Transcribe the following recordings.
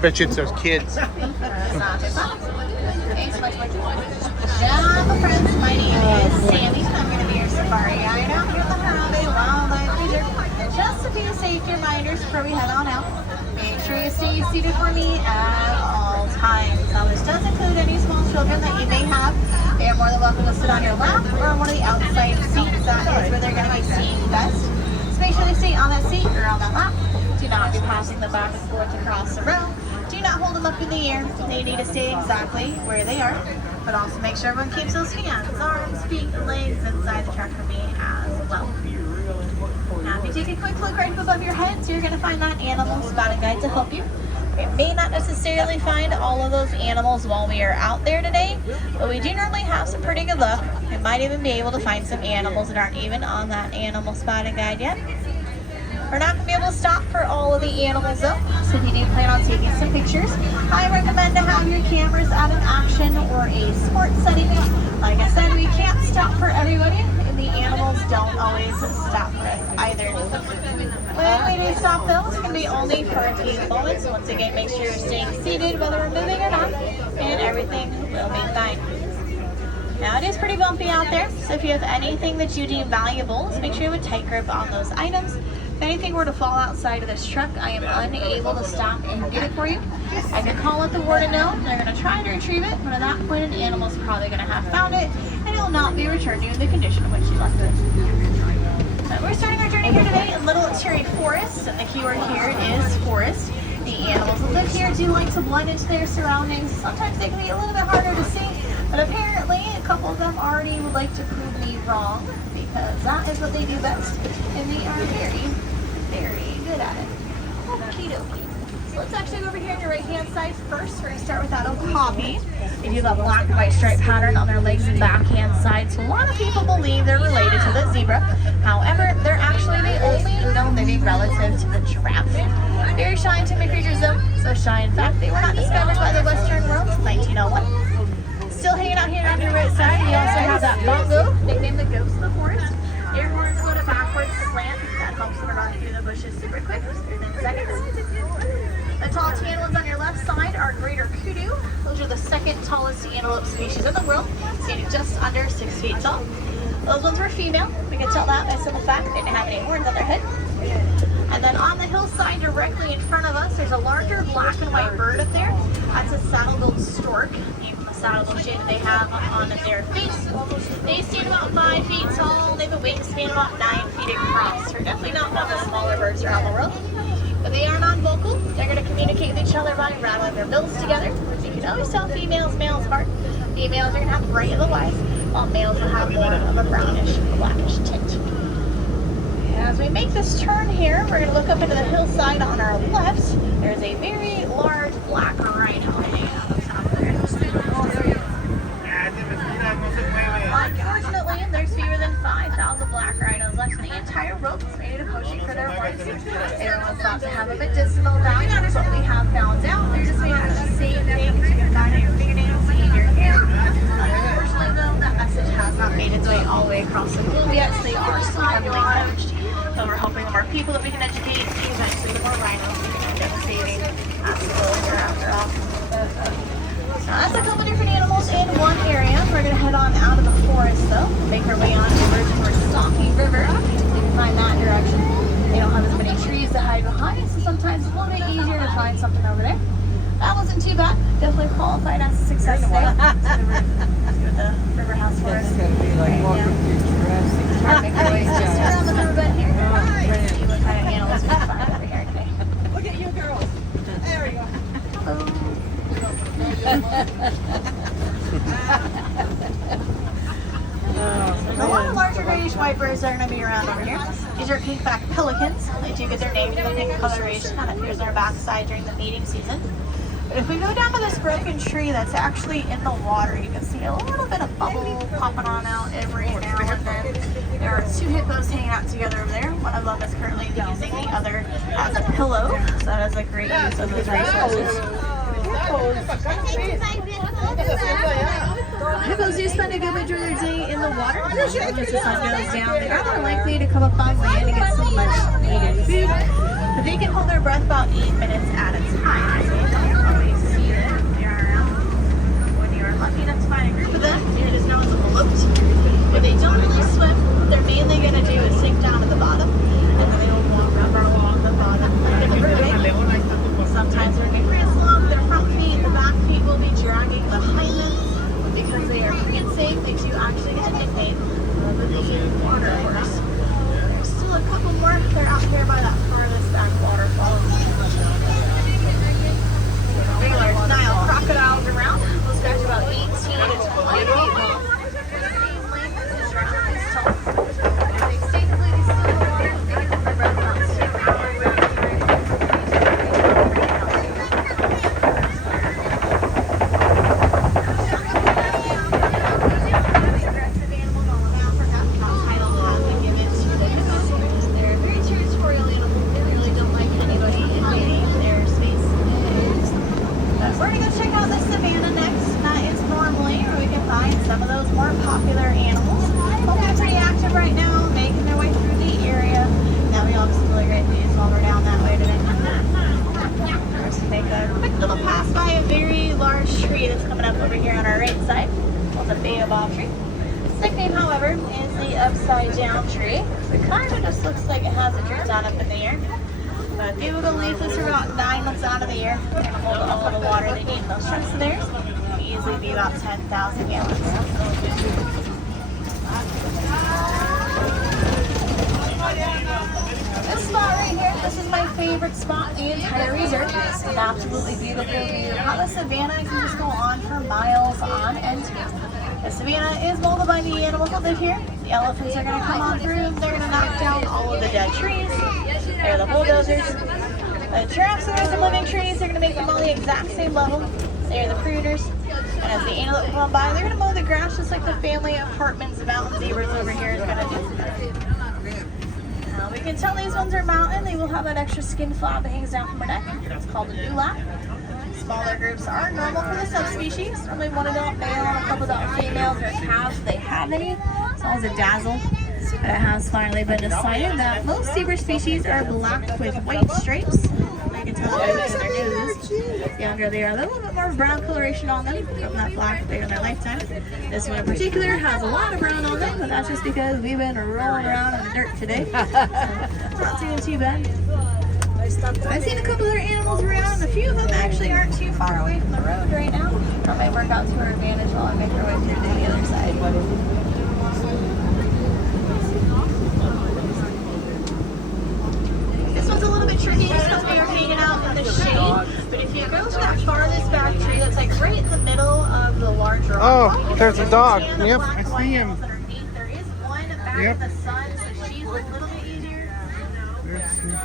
bet you it's those kids. Thanks so much. Hello friends, my name is Sandy. I'm going to be your safari guide out here at the Harambe Wildlife Reserve. Just a few safety reminders before we head on out. Make sure you stay seated for me at all times. Now this does include any small children that you may have. They are more than welcome to sit on your lap or on one of the outside seats. That is where they're going to be seeing best. So make sure they stay on that seat or on that lap. Do not be passing them back and forth across the row. Do not hold them up in the air. They need to stay exactly where they are. But also make sure everyone keeps those hands, arms, feet, and legs inside the truck for me as well. Now if you take a quick look right above your heads, you're going to find that animal spotting guide to help you. We may not necessarily find all of those animals while we are out there today, but we do normally have some pretty good luck. We might even be able to find some animals that aren't even on that animal spotting guide yet. We're not going to be able to stop for all of the animals though, so if you do plan on taking some pictures, I recommend to have your cameras at an action or a sports setting. Like I said, we can't stop for everybody, and the animals don't always stop for us either. When we do stop though, it's going to be only for a few moments. Once again, make sure you're staying seated whether we're moving or not, and everything will be fine. Now it is pretty bumpy out there, so if you have anything that you deem valuable, make sure you have a tight grip on those items. If anything were to fall outside of this truck, I am unable to stop and get it for you. I can call it the warden know. They're going to try to retrieve it, but at that point an animal's probably going to have found it, and it will not be returned to you in the condition in which you left it. So we're starting our journey here today in Little Cherry Forest, and the keyword here is forest. The animals that live here do like to blend into their surroundings. Sometimes they can be a little bit harder to see, but apparently a couple of them already would like to prove me wrong, because that is what they do best, and they are very good at it. Okie dokie. So let's actually go over here on your right hand side first. We're going to start with that okapi. They do that black and white stripe pattern on their legs and back hand side, so a lot of people believe they're related to the zebra. However, they're actually the only known living relative to the giraffe. Very shy and timid creatures though, so shy in fact they were not discovered by the Western world in 1901. Still hanging out here on your right side, we also have that bongo, nicknamed the ghost of the forest. Their horns go to backwards slant. That helps them run through the bushes super quick, within seconds. The tall tan ones on your left side are greater kudu. Those are the second tallest antelope species in the world, standing just under 6 feet tall. Those ones were female. We can tell that by simple fact they didn't have any horns on their head. And then on the hillside directly in front of us, there's a larger black and white bird up there. That's a saddle-billed stork, named from the saddle-billed shape they have on their face. They stand about 5 feet tall. They have a wingspan about 9 feet across. They're definitely not one of the smaller birds around the world. But they are non-vocal. They're going to communicate with each other by rattling their bills together. So you can always tell females, males apart. Females are going to have bright yellow eyes, while males will have more of a brownish, blackish tint. As we make this turn here, we're going to look up into the hillside on our left. There's a very large black rhino hanging out the top there. Unfortunately, there's fewer than 5,000 black rhinos left in the entire world, made of poaching for their horns. Everyone's thought to have a medicinal value, but we have found out they're just made out of the same things you can find in your fingernails and your hair. Unfortunately, though, that message has not made its way all the way across the globe yet, so they are still heavily poached. So we're hoping the more people that we can educate, eventually the more rhinos we can end up saving. Absolutely, after all. Now that's a couple different animals in one area. We're going to head on out of the forest though, make our way on over towards Stocky River. You can find that direction. They don't have as many trees to hide behind, so sometimes it's a little bit easier to find something over there. That wasn't too bad. Definitely qualified as a success today. Let's go to the river house for us. This is going to be like walking through Jurassic Park. Make our way just around the riverbed here. See what kind of animals we can find over here today. Look at you girls. There we go. Hello. There's a lot of larger grayish white birds that are going to be around over here. These are pink-backed pelicans. They do get their name from the pink coloration that appears on their backside during the mating season. But if we go down to this broken tree that's actually in the water, you can see a little bit of bubble popping on out every now and then. There are 2 hippos hanging out together over there. One of them is currently using the other as a pillow, so that is a great use of those resources. Hippos do spend a good majority of their day in the water. As the sun goes down, they are more likely to come up on land and get some much needed food. But they can hold their breath about 8 minutes at a time. We're gonna go check out the Savannah next. That is normally where we can find some of those more popular animals. But they're pretty active right now, making their way through the area. Now we all have some really great views while we're down that way today. First, make a quick little pass by a very large tree that's coming up over here on our right side. Called the baobab tree. Its nickname, however, is the upside down tree. It kind of just looks like it has a drip down up in the air. But they will leave this for about 9 months out of the year. They're going to hold all of the water they need in those trucks of theirs. It'll easily be about 10,000 gallons. This spot right here, this is my favorite spot in the entire reserve. It's an absolutely beautiful view. How the Savannah can just go on for miles on end. The Savannah is molded by the animals that live here. The elephants are going to come on through. They're going to knock down all of the dead trees. They're the bulldozers. The giraffes are the living trees. They're going to make them all the exact same level. They're the pruners. And as the antelope come on by, they're going to mow the grass just like the family apartments mountain zebras over here is going to do. We can tell these ones are mountain. They will have that extra skin flap that hangs down from their neck. It's called a dewlap. Smaller groups are normal for the subspecies. Only one adult male and a couple adult females or calves if they have any. As long as a dazzle. But it has finally been decided that most zebra species are black with white stripes. You can tell by their noses. The younger they are, a little bit more brown coloration on them from that black they in their lifetime. This one in particular has a lot of brown on them, but that's just because we've been rolling around in the dirt today. So not doing too bad. I've seen a couple other animals around, and a few of them actually aren't too far away from the road right now. That might work out to our advantage while I make our way through to the other side. This one's a little bit tricky just because we are hanging out in the shade. But if you go to that farthest back tree that's like right in the middle of the large rock. Oh, there's a dog. Yep, I see him. There is one back in the sun, so she's a little bit easier.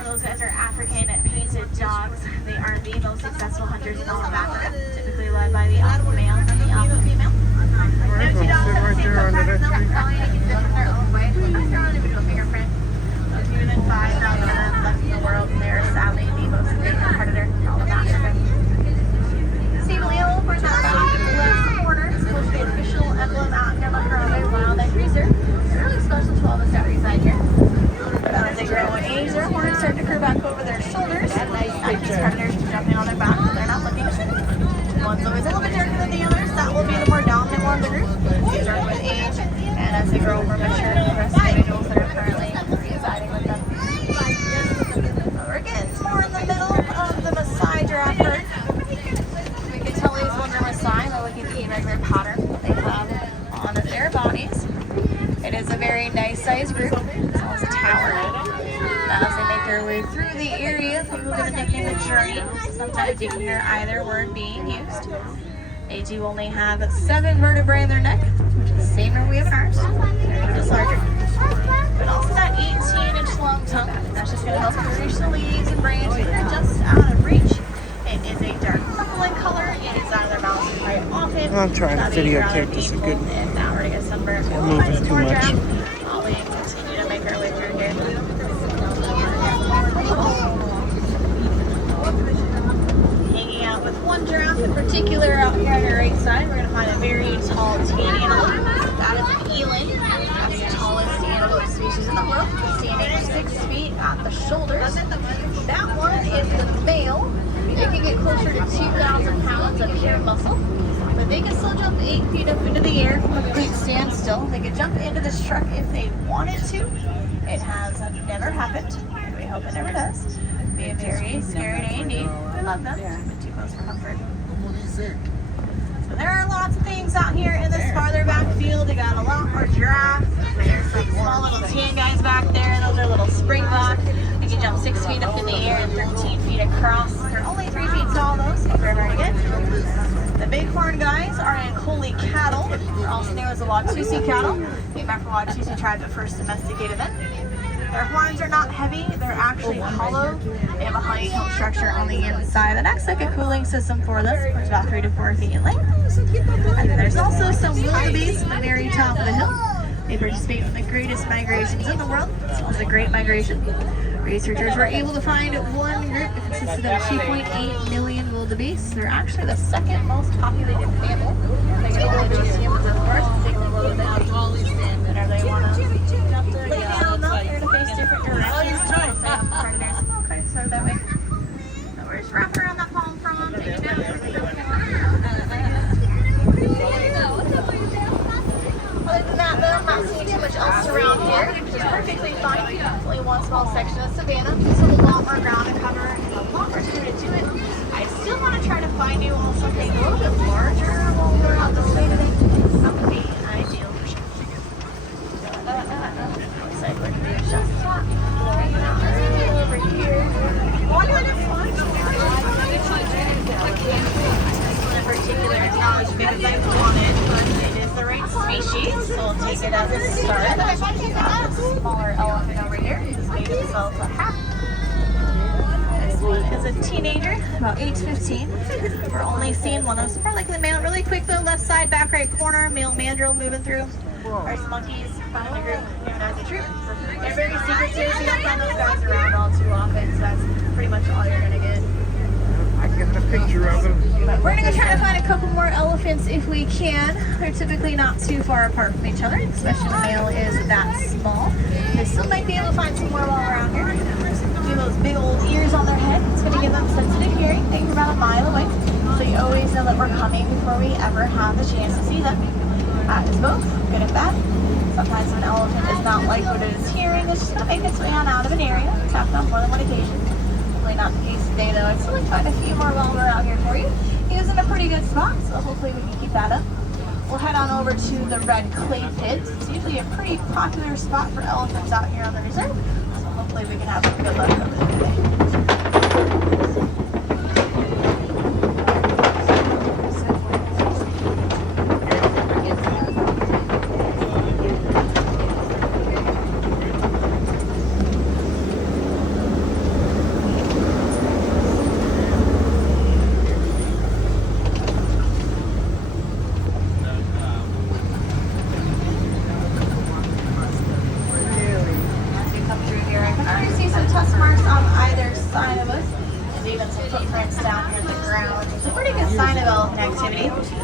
Those guys are African painted dogs. They are the most successful hunters in all of Africa, typically led by the alpha male and the alpha female. No two dogs have the same footprint, they'll probably make it different their own way. That's their own individual fingerprint. Those fewer than 5,000 of them left in the world, and they're sadly the most invasive predator in all of Africa. Steve Leo, we're not back in the left corner. It's supposed to be an official emblem out here on the Harambe Wildlife Reserve. They're really special to all of us that reside here. As they grow in age, their horns start to curve back over their shoulders. That keeps predators from jumping on their back when they're not looking. One's always a little bit darker than the others. That will be the more dominant one of the group. These are with age, and as they grow more mature, the rest of the individuals that are currently residing with them. We're getting more in the middle of the Maasai giraffe herd. We can tell these ones are Maasai by looking at the irregular pattern they have on their bodies. It is a very nice sized group. It's almost a tower. As they make their way through the area, people get a nickname the journey. Sometimes you can hear either word being used. They do only have 7 vertebrae in their neck, which is the same number we have in ours. They're just larger. But also that 18-inch long tongue. That's just going to help you reach the leaves and branches. They're just out of reach. It is a dark purple in color. It is out of their mouths quite often. I'm trying to videotape this a good. If that were to get sunburned, we'll moving too much. I'll continue to make our way through here. Hanging out with one giraffe in particular out here on our right side. We're going to find a very tall tan animal. That is an eland. That's the tallest antelope species in the world. Standing 6 feet at the shoulders. That one is the male. They can get closer to 2,000 pounds of pure muscle. But they can still jump 8 feet up into the air from a complete standstill. They could jump into this truck if they wanted to. It has never happened. We hope it never does. It'd be a very scary day indeed. We love them, but too close for comfort. So there are lots of things out here in this farther back field. They got a lot more giraffe. There's some small little tan guys back there. Those are little springbok. They can jump 6 feet up in the air and 13 feet across. They're only 3 feet tall though, so they're very good. The bighorn guys are in Collie cattle. They're also known as the Watusi cattle. Named after Watusi tribe that first domesticated them. Their horns are not heavy, they're actually hollow. They have a honeycomb structure on the inside that acts like a cooling system for them. It's about 3 to 4 feet in length. And then there's also some wildebeest at the very top of the hill. They participate in the greatest migrations in the world, as well as the Great Migration. Researchers were able to find one group that consisted of 2.8 million wildebeest. They're actually the second most populated mammal. They can only do see them in the forest. They can go to the whenever they want to lay down out there to face different directions. Predators. Okay, so that way. So we're just wrapping around that palm frond, taking it down. Other than that, though, I'm not seeing too much else around here, which is perfectly fine. Only one small section of Savannah, so a lot more ground to cover, and a lot more suited to it. I still want to try to find you all something a little bit larger while we're out this way today. That would be ideal for sure. Looks like we're going to be just hanging out over here. Oh, I got a fun in particular, it's not as big as I wanted, but it is the right species, so we'll take it as a start. I've got a smaller elephant over here. He's made himself a hat. This one is a teenager, about 8 to 15. We're only seeing one of them. More likely male. Really quick though, left side, back right corner, male mandrill moving through. Our monkeys found the group, known as a troop. They're very secretive, so you don't find those guys around all too often, so that's pretty much all you're going to get. I got a picture of him. But we're going to try to find a couple more elephants if we can. They're typically not too far apart from each other, especially the male is that small. They still might be able to find some more while around here. Do those big old ears on their head. It's going to give them sensitive hearing. They're about a mile away. So you always know that we're coming before we ever have the chance to see them. That is both good and bad. Sometimes if an elephant is not like what it is hearing, it's just going to make its way on out of an area. It's happened on more than one occasion. Not the case today though. I'd still like to find a few more while we're out here for you. He was in a pretty good spot, so hopefully we can keep that up. We'll head on over to the red clay pit. It's usually a pretty popular spot for elephants out here on the reserve, so hopefully we can have some good luck over there today.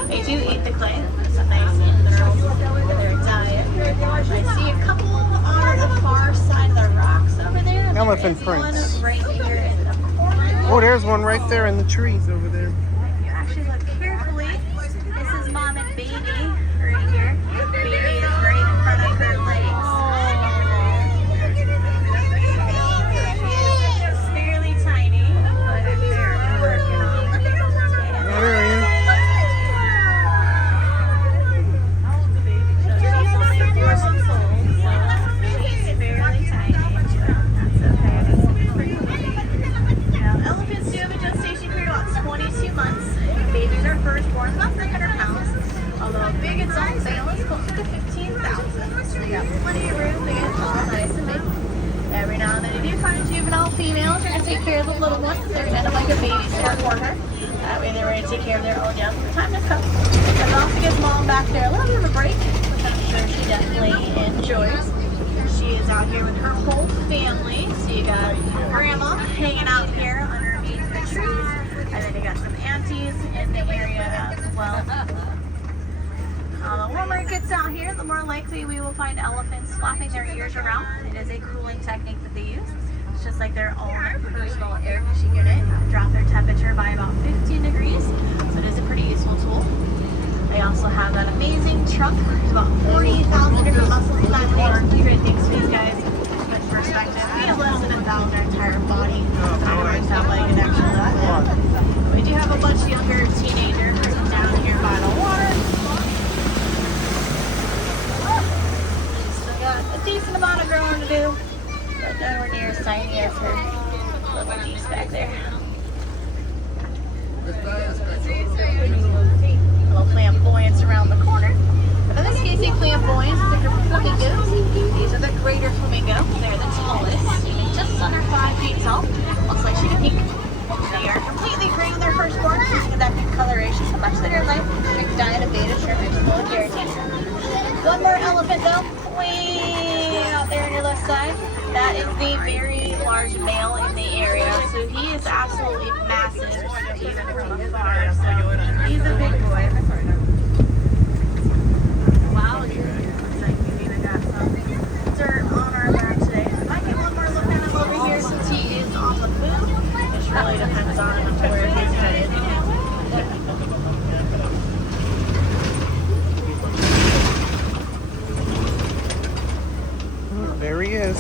They do eat the clay. It's a nice mineral for their diet. I see a couple on the far side of the rocks over there. Elephant there is prints. one right here in the corner. Oh, there's one right there in the trees over there. If you actually look carefully, this is mom and baby right here. Baby is right in front of her legs. She's fairly tiny, but they're working on it. There he is. Firstborn, about 300 pounds. Although big its own sale is closer to 15,000. So we got plenty of room to get all nice and big. Every now and then you do find juvenile females. You're going to take care of the little ones. They're kind of like a babysitter for her. That way they're ready to take care of their own young when the time does come. And it also gives mom back there a little bit of a break, which I'm sure she definitely enjoys. She is out here with her whole family. So you got grandma hanging out here underneath the trees. And then you got some aunties in the area as well. The warmer it gets out here, the more likely we will find elephants flapping their ears around. It is a cooling technique that they use. It's just like their own personal air conditioning unit. Drop their temperature by about 15 degrees. So it is a pretty useful tool. They also have that amazing trunk. There's about 40,000 different muscles in that thing. Great things for these guys. But in perspective, we have less than 1,000 our entire body. That way you can actually that. We do have a bunch younger teenagers down here by the water. Still got a decent amount of growing to do, but nowhere near as tiny as her little geese back there. Little flamboyants around the corner. But in this case, a flamboyant is a group of flamingos. These are the greater flamingo. They're the tallest, just under 5 feet tall. Looks like she can peek. They are completely green when they're firstborn, using that pink coloration so much that their life strict diet of beta shrimpers is full guaranteed. One more elephant though, way out there on your left side. That is the very large large male in the area, so he is absolutely massive, even from afar. So he's a big boy. Wow, looks like we've even got some dirt on our lap today. I get one more look at him over here since he is on the move. It really depends on him to where he's headed. There he is.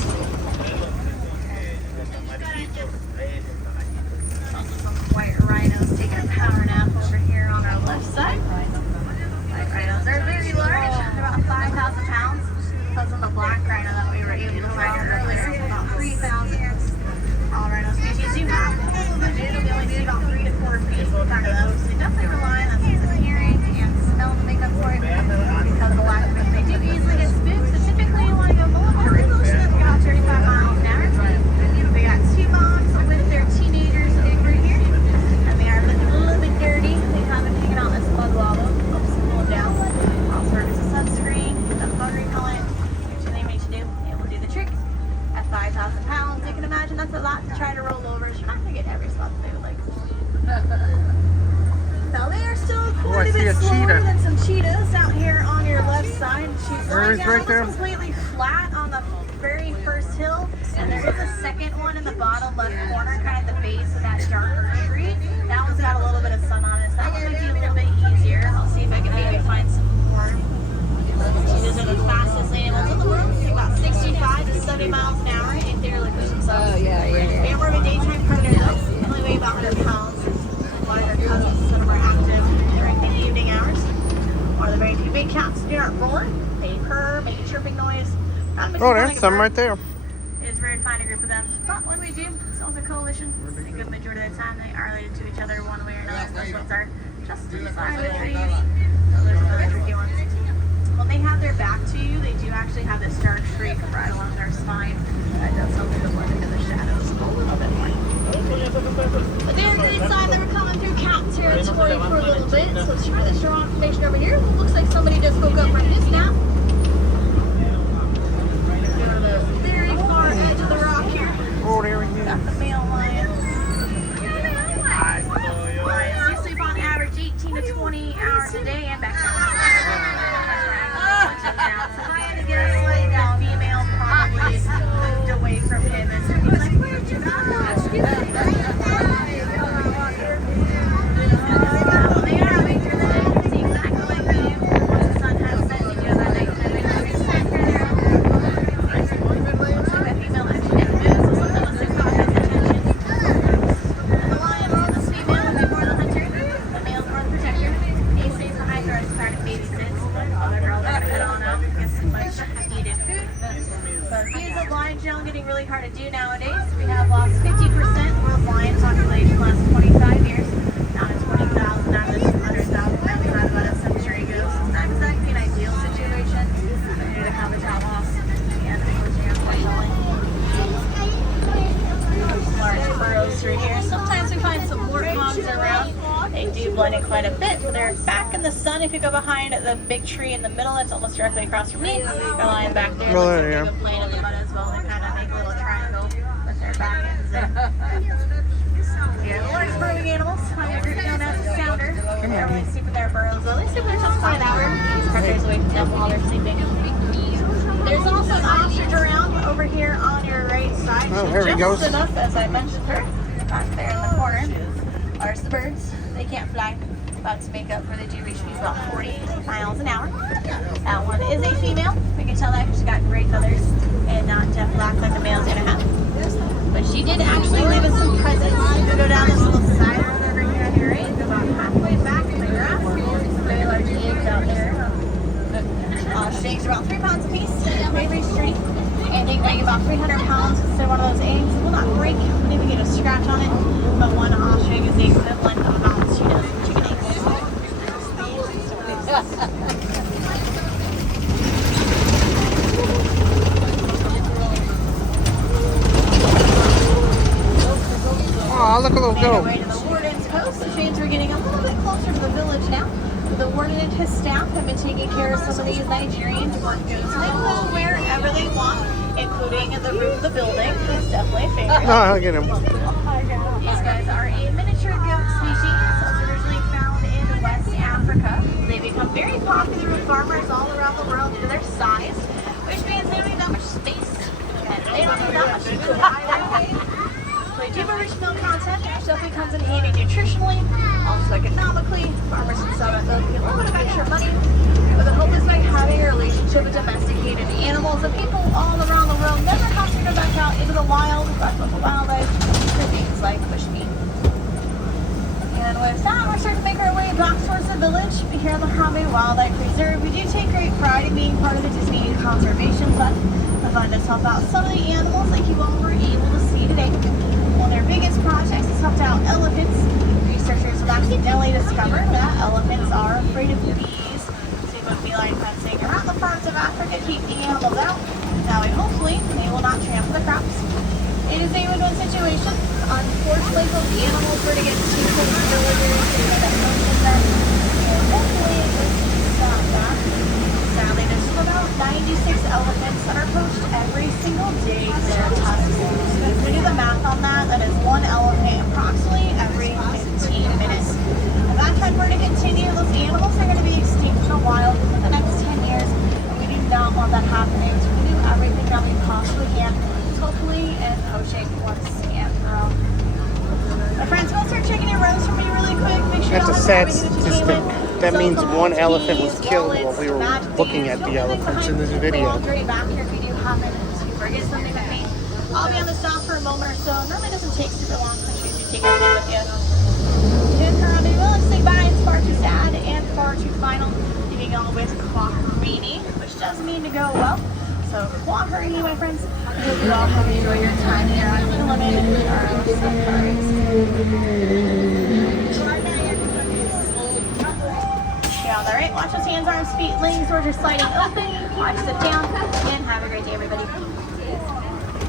Some white rhinos taking a power nap over here on our left side. White rhinos are very large, they're about 5,000 pounds. Because of the black rhino that we were able to find earlier, about 3,000. All rhino species do have a little bit of they only need about 3 to 4 feet back of them. So they definitely rely on that sense of hearing and smell to make up for it. Because of the lack of it, they do easily get spooked. So typically you want to go a little bit about 35 miles an hour. We got 2 moms with their teenagers over here. And they are looking a little bit dirty. They have been hanging out in this mud wallow. Helps them cool down. Also works as a sunscreen, that bug repellent. Anything they need to do, it will do the trick. At 5,000 pounds, you can imagine that's a lot to try to roll over. So you're not going to get every spot that they would like. Now they are still quite a bit slower than some cheetahs out here on your left side. She's right there, completely flat on the very first hill, and there is a second one in the bottom left corner, kind of the base of that darker tree. That one's got a little bit of sun on it, so that one might be a little bit easier. I'll see if I can maybe find some more. Cheetahs are the fastest animals in the world. They're about 65 to 70 miles an hour if they're liquid themselves. They're more of a daytime predator though. They only weigh about 100 pounds. One of their cousins is sort of more active during the evening hours. One of the very few big cats do not roar. They purr, make a chirping noise. Oh, there's some right there. It's rare to find a group of them. But when we do, it's also a coalition. A good majority of the time they are related to each other one way or another. Those ones are just inside the trees. Those are the tricky ones. When they have their back to you, they do actually have this dark streak right along their spine. That does help them blend into the shadows a little bit more. But they're really excited that we're coming through cat territory for a little bit. So let's shoot the strong information over here. Looks like somebody just woke up from his nap. Very far edge of the rock here. Oh, there he is. Got the male lion. Lions do sleep on average 18 to 20 hours a day and back down. So if I had to get a slight down, female probably moved away from him and he's like, where'd you go? They are awake through the day. See exactly like we do. Once the sun has set, they do have that nighttime. They can reset their looks like that female actually didn't move, so something must have caught his attention. And the lion, this female, would be more the hunter. The male's more the protector. He stays behind her as part of babysits. Other girls are going to head on out and get some much needed food. But views of lion jungle getting really hard to do nowadays. We have lost 50% world lion population the last 25 years. Down to 20,000 out of the 200,000 that we had about a century ago. So it's not exactly an ideal situation due to habitat loss and unfortunately. Large burrows through here. Sometimes we find some wart hogs around. They do blend in quite a bit, but they're back in the sun. If you go behind the big tree in the middle, that's almost directly across from me. They're lying back there. Well, Looks there like you they go playing in the mud as well. They kind of make a little triangle with their back ends in. Yeah, the large burrowing animals find a group known as the sounder. They don't really sleep in their burrows, though. They sleep in until 5 hours. These predators away from them while they're sleeping. There's also an ostrich around over here on your right side. Oh, there he goes. Just enough, as I mentioned her, back there in the corner. There's the birds. They can't fly. About to make up for they do reach speeds about 40 miles an hour. That one is a female. We can tell that because she's got gray feathers and not jet black like the male's gonna have. But she did actually leave us some presents. You can go down this little side road over here on your right, go about halfway back in the grass. Some very large eggs out there. Eggs are about 3 pounds a piece. Very, very sturdy. And they weigh about 300 pounds. So one of those eggs will not break. You won't even get a scratch on it. But one ostrich is the equivalent of about 2 dozen chicken eggs. Oh, look at little Made our goat. way to the warden's post, which means we're getting a little bit closer to the village now. The warden and his staff have been taking care of some of these Nigerian goats. They will go wherever they want including the roof of the building. It's definitely a favorite. No, I'll get him. These guys are a miniature goat species, originally found in West Africa. They become very popular with farmers all around the world due to their size, which means they don't need that much space, and they don't need that much food either. They do have rich milk content, which definitely comes in handy nutritionally, also economically. Farmers in Savannah get a little bit of extra money, but the hope is by having a relationship with domesticated animals, and people all around the world never have to go back out into the wild, back with the wildlife, for things like bushmeat. And with that, we're starting to make our way back towards the village. Here at the Mojave Wildlife Preserve, we do take great pride in being part of the Disney Conservation Fund. The fund has helped out some of the animals like you all were able to see today. One of their biggest projects has helped out elephants. Researchers have accidentally discovered that elephants are afraid of bees. So you put feline fencing around the parts of Africa to keep the animals out. Now, hopefully, they will not trample the crops. It is a win-win situation. Unfortunately, if the animals were to get too close to villagers, they end up poaching them. And hopefully, it would stop that. Sadly, there's about 96 elephants that are poached every single day to their tusks. So if we do the math on that, that is one elephant approximately every 15 minutes. If that trend were to continue, those animals are going to be extinct in the wild within the next 10 years. And we do not want that happening. So we do everything that we possibly can, hopefully, and poaching once and for all. My friends, go start checking your rows for me really quick. Make sure That's a you sad have everything that you came statistic. in. That Cell means phones, one elephant was keys, killed wallets, while we were magic looking things. at the Don't leave elephants behind in this people video. already back here if you do happen to forget something with me. I'll be on the stop for a moment or so. It normally doesn't take super long. Make sure you take everything with you. Good Karate will say bye. It's far too sad and far too final. Leaving all with Quackerini, which does mean to go well. So Quackerini, my friends. I hope you all have enjoyed your time here on Kilimanjaro Safaris. Alright, watch those hands, arms, feet, legs, doors are sliding open. Watch, sit down, and have a great day, everybody.